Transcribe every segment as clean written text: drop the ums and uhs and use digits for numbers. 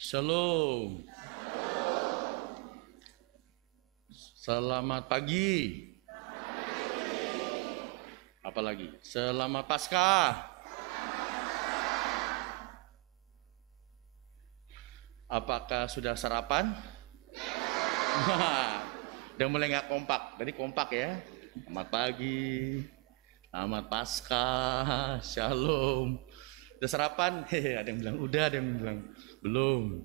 Shalom. Selamat pagi. Apalagi? Selamat Paskah. Apakah sudah sarapan? Udah mulai nggak kompak. Tadi kompak ya. Selamat pagi. Selamat Paskah. Shalom. Udah sarapan? Ada yang bilang udah, ada yang bilang belum.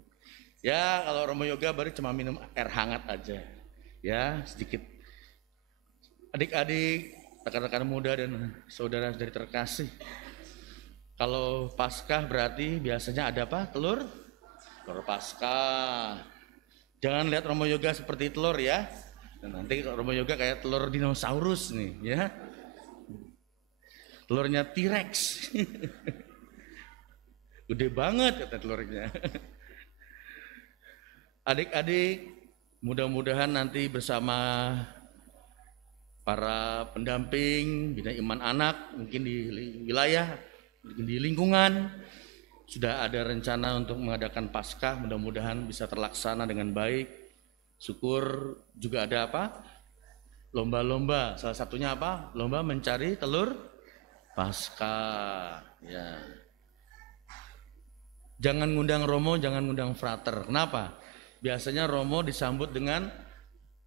Ya, kalau Romo Yoga baru cuma minum air hangat aja. Ya, sedikit. Adik-adik, rekan-rekan muda dan saudara dari terkasih. Kalau Paskah berarti biasanya ada apa? Telur Paskah. Jangan lihat Romo Yoga seperti telur ya. Dan nanti Romo Yoga kayak telur dinosaurus nih, ya. Telurnya T-Rex. Gede banget kata telurnya. Adik-adik, mudah-mudahan nanti bersama para pendamping bina iman anak, mungkin di wilayah, mungkin di lingkungan, sudah ada rencana untuk mengadakan Paskah. Mudah-mudahan bisa terlaksana dengan baik. Syukur juga ada apa? Lomba-lomba. Salah satunya apa? Lomba mencari telur Paskah. Ya. Jangan ngundang Romo, jangan ngundang frater. Kenapa? Biasanya Romo disambut dengan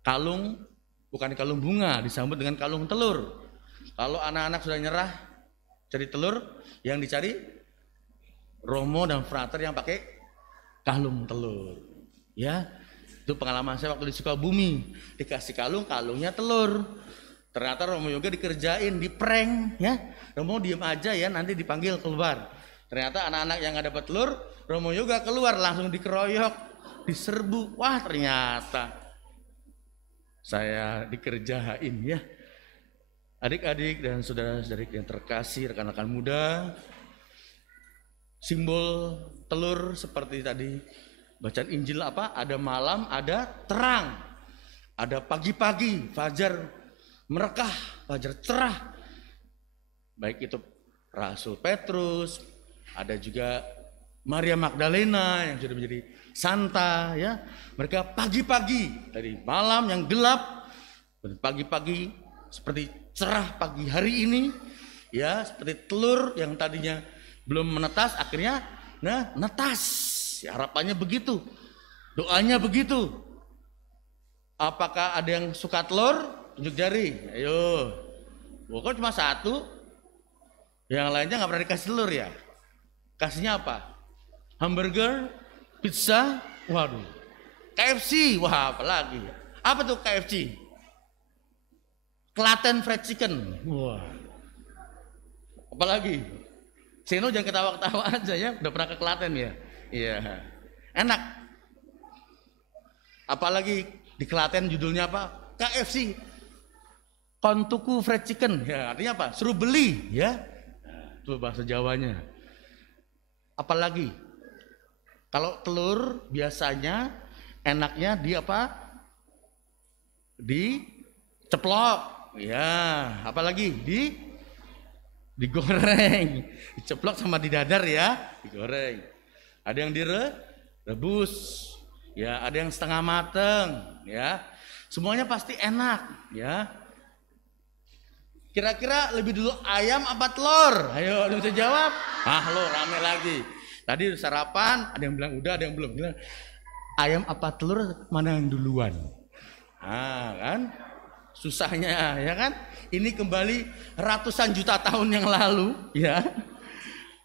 kalung, bukan kalung bunga, disambut dengan kalung telur. Kalau anak-anak sudah nyerah cari telur, yang dicari Romo dan frater yang pakai kalung telur. Ya, itu pengalaman saya waktu di Sukabumi. Dikasih kalung, kalungnya telur. Ternyata Romo Yoga dikerjain, diprank, ya. Romo diem aja ya, nanti dipanggil keluar. Ternyata anak-anak yang nggak dapat telur, Romo Yoga keluar langsung dikeroyok, diserbu. Wah, ternyata saya dikerjain ya. Adik-adik dan saudara-saudari yang terkasih, rekan-rekan muda, simbol telur seperti tadi bacaan Injil apa? Ada malam, ada terang. Ada pagi-pagi, fajar merekah, fajar cerah. Baik itu Rasul Petrus, ada juga Maria Magdalena yang sudah menjadi santa ya. Mereka pagi-pagi dari malam yang gelap, pagi-pagi seperti cerah pagi hari ini ya, seperti telur yang tadinya belum menetas akhirnya netas. Ya, harapannya begitu. Doanya begitu. Apakah ada yang suka telur? Tunjuk jari. Ayo. Kok cuma satu? Yang lainnya nggak pernah dikasih telur ya? Kasihnya apa? Hamburger, pizza, waduh, KFC, wah apalagi. Apa tuh KFC? Klaten fried chicken, wah. Apalagi? Seno jangan ketawa-ketawa aja ya, udah pernah ke Klaten ya? Iya, enak. Apalagi di Klaten judulnya apa? KFC, kontuku fried chicken, ya artinya apa? Suruh beli, ya. Itu bahasa Jawanya. Apalagi kalau telur biasanya enaknya di apa? Diceplok, ya. Apalagi digoreng, diceplok sama didadar ya, digoreng. Ada yang direbus, ya. Ada yang setengah mateng, ya. Semuanya pasti enak, ya. Kira-kira lebih dulu ayam apa telur? Ayo, lu bisa jawab. Lo rame lagi. Tadi sarapan, ada yang bilang udah, ada yang belum. Bilang, ayam apa telur mana yang duluan? Kan? Susahnya, ya kan? Ini kembali ratusan juta tahun yang lalu, ya.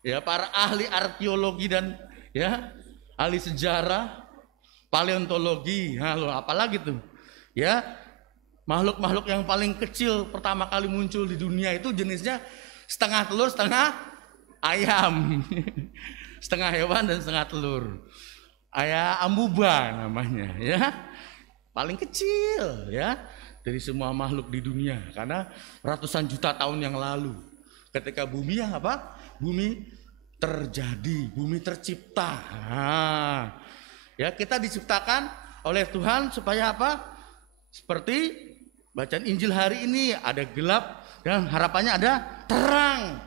Ya, para ahli arkeologi dan ya, ahli sejarah, paleontologi. Apalagi tuh? Ya. Makhluk-makhluk yang paling kecil pertama kali muncul di dunia itu jenisnya setengah telur, setengah ayam. Setengah hewan dan setengah telur. Ayam amuba namanya ya. Paling kecil ya dari semua makhluk di dunia karena ratusan juta tahun yang lalu ketika bumi Bumi terjadi, bumi tercipta. Ya, kita diciptakan oleh Tuhan supaya apa? Seperti bacaan Injil hari ini ada gelap dan harapannya ada terang.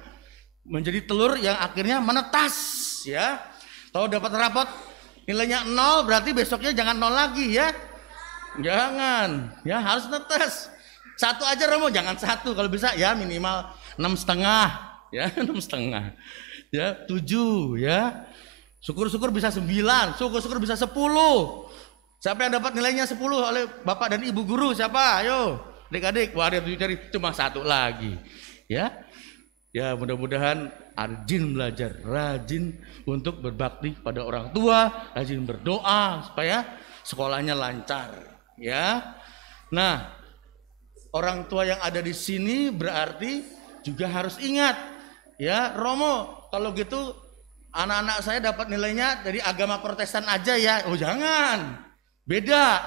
Menjadi telur yang akhirnya menetas ya. Tahu dapat rapot Nilainya 0 berarti besoknya jangan 0 lagi ya. Jangan, ya harus netes. 1 aja Romo, jangan 1. Kalau bisa ya minimal 6,5 ya, 6,5 ya, 7 ya. Syukur-syukur bisa 9, syukur-syukur bisa 10. Siapa yang dapat nilainya 10 oleh Bapak dan Ibu guru? Siapa? Ayo, adik-adik. Wah, ada 7 dari cuma 1 lagi. Ya. Ya, mudah-mudahan rajin belajar, rajin untuk berbakti pada orang tua, rajin berdoa supaya sekolahnya lancar, ya. Nah, orang tua yang ada di sini berarti juga harus ingat, ya, Romo, kalau gitu anak-anak saya dapat nilainya dari agama Protestan aja ya. Oh, jangan. Beda.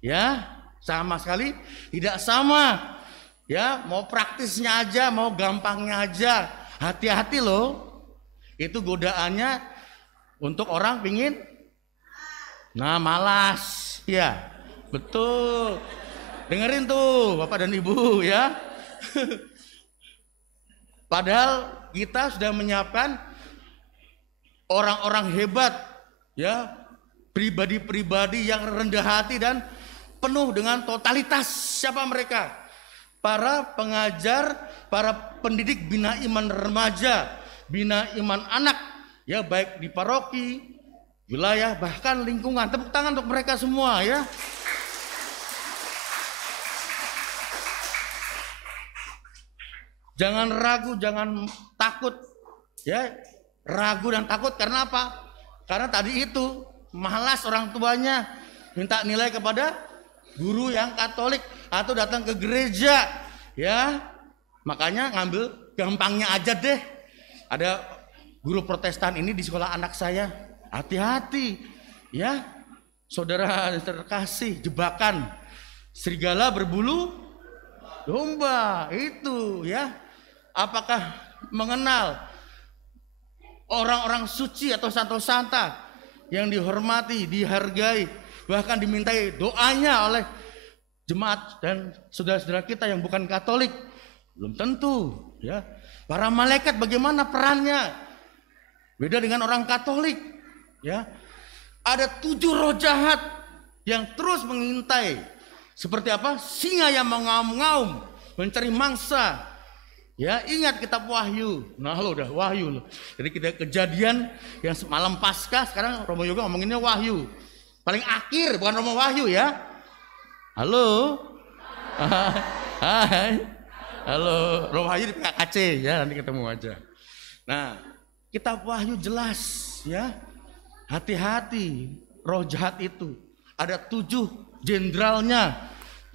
Ya, sama sekali tidak sama. Ya, mau praktisnya aja, mau gampangnya aja. Hati-hati loh. Itu godaannya untuk orang pingin malas. Ya, betul. Dengerin tuh Bapak dan Ibu ya. Padahal kita sudah menyiapkan orang-orang hebat ya, pribadi-pribadi yang rendah hati dan penuh dengan totalitas. Siapa mereka? Para pengajar, para pendidik bina iman remaja, bina iman anak, ya, baik di paroki, wilayah, bahkan lingkungan. Tepuk tangan untuk mereka semua ya. Jangan ragu, jangan takut ya. Ragu dan takut karena apa? Karena tadi itu malas orang tuanya minta nilai kepada guru yang Katolik atau datang ke gereja ya. Makanya ngambil gampangnya aja deh. Ada guru Protestan ini di sekolah anak saya. Hati-hati ya, saudara terkasih, jebakan serigala berbulu domba itu ya. Apakah mengenal orang-orang suci atau santo-santa yang dihormati, dihargai, bahkan dimintai doanya oleh jemaat dan saudara-saudara kita yang bukan Katolik? Belum tentu ya. Para malaikat bagaimana perannya? Beda dengan orang Katolik ya. Ada 7 roh jahat yang terus mengintai. Seperti apa? Singa yang mengaum-ngaum mencari mangsa. Ya, ingat kitab Wahyu. Nah, lo udah Wahyu lo. Jadi kita kejadian yang semalam Paskah, sekarang Romo Yoga ngomonginnya Wahyu. Paling akhir, bukan Romo Wahyu ya. Halo. Hai. Halo, Romo Wahyu di PKKC ya, nanti ketemu aja. Nah, kitab Wahyu jelas ya. Hati-hati roh jahat itu. Ada 7 jenderalnya.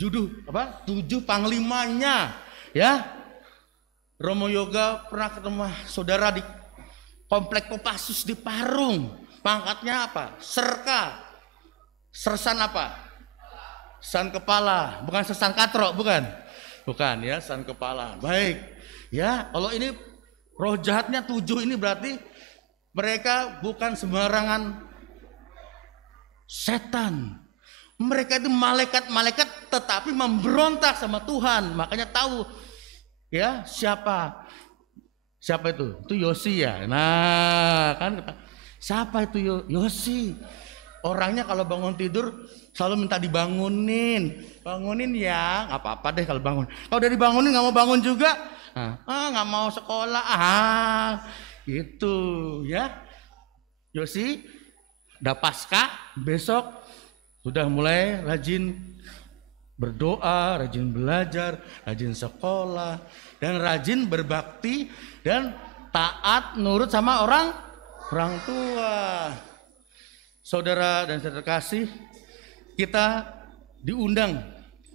7 panglimanya ya. Romo Yoga pernah ketemu saudara di komplek Kopassus di Parung. Pangkatnya apa? Serka. Sersan apa? Sersan kepala. Bukan sersan katro, bukan. Bukan ya, sersan kepala. Baik. Ya, kalau ini roh jahatnya 7 ini berarti mereka bukan sembarangan setan. Mereka itu malaikat-malaikat tetapi memberontak sama Tuhan. Makanya tahu ya siapa itu? Itu Yosi ya. Nah, kan siapa itu Yosi? Orangnya kalau bangun tidur selalu minta dibangunin. Bangunin ya, nggak apa-apa deh kalau bangun. Kalau udah dibangunin nggak mau bangun juga, nggak mau sekolah, gitu ya. Yosi, udah Paskah, besok sudah mulai rajin berdoa, rajin belajar, rajin sekolah, dan rajin berbakti dan taat nurut sama orang tua. Saudara dan saudara kasih, kita diundang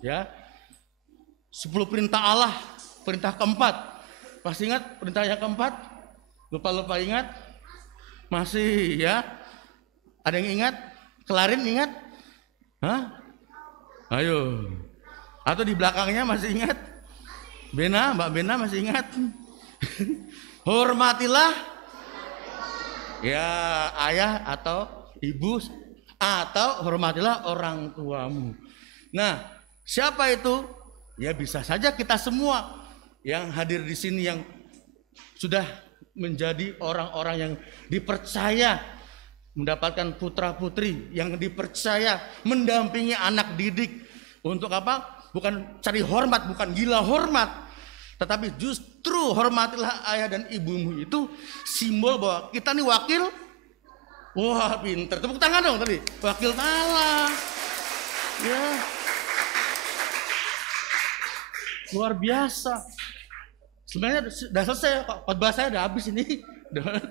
ya. 10 perintah Allah, perintah keempat. Masih ingat perintah yang keempat? Lupa ingat? Masih ya? Ada yang ingat? Kelarin ingat? Hah? Ayo. Atau di belakangnya masih ingat? Mbak Bena masih ingat? Hormatilah ya ayah atau ibu, atau hormatilah orang tuamu. Nah, siapa itu? Ya bisa saja kita semua yang hadir di sini yang sudah menjadi orang-orang yang dipercaya mendapatkan putra-putri yang dipercaya mendampingi anak didik. Untuk apa? Bukan cari hormat, bukan gila hormat, tetapi justru hormatilah ayah dan ibumu. Itu simbol bahwa kita nih wakil. Wah, pinter. Tepuk tangan dong tadi. Wakil Allah. Ya. Luar biasa. Sebenarnya sudah selesai, khotbah saya udah habis ini.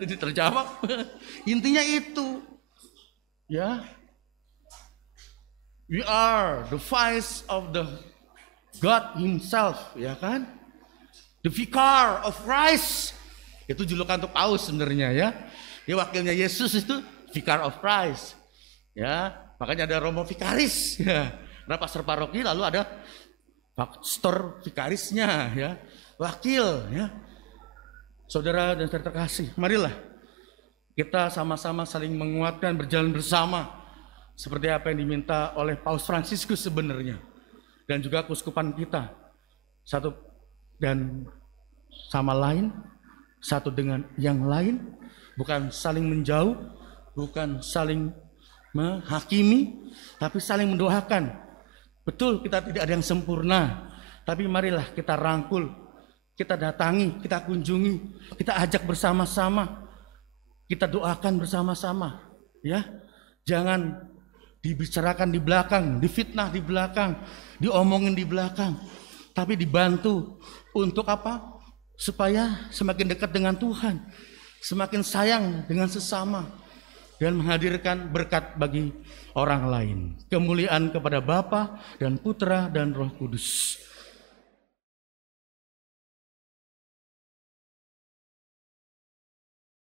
Jadi terjawab. Intinya itu. Ya. We are the voice of the God himself, ya kan? The Vicar of Christ. Itu julukan untuk Paus sebenarnya ya. Dia wakilnya Yesus itu Vicar of Christ. Ya, makanya ada Romo Vikaris ya. Ada pastor paroki, lalu ada pastor vikarisnya ya. Wakil ya. Saudara dan saudara terkasih, marilah kita sama-sama saling menguatkan, berjalan bersama seperti apa yang diminta oleh Paus Fransiskus sebenarnya, dan juga keuskupan kita, satu dan sama lain, satu dengan yang lain, bukan saling menjauh, bukan saling menghakimi, tapi saling mendoakan. Betul, kita tidak ada yang sempurna, tapi marilah kita rangkul, kita datangi, kita kunjungi, kita ajak bersama-sama, kita doakan bersama-sama, ya. Jangan dibicarakan di belakang, difitnah di belakang, diomongin di belakang, tapi dibantu untuk apa? Supaya semakin dekat dengan Tuhan, semakin sayang dengan sesama, dan menghadirkan berkat bagi orang lain. Kemuliaan kepada Bapa dan Putra dan Roh Kudus.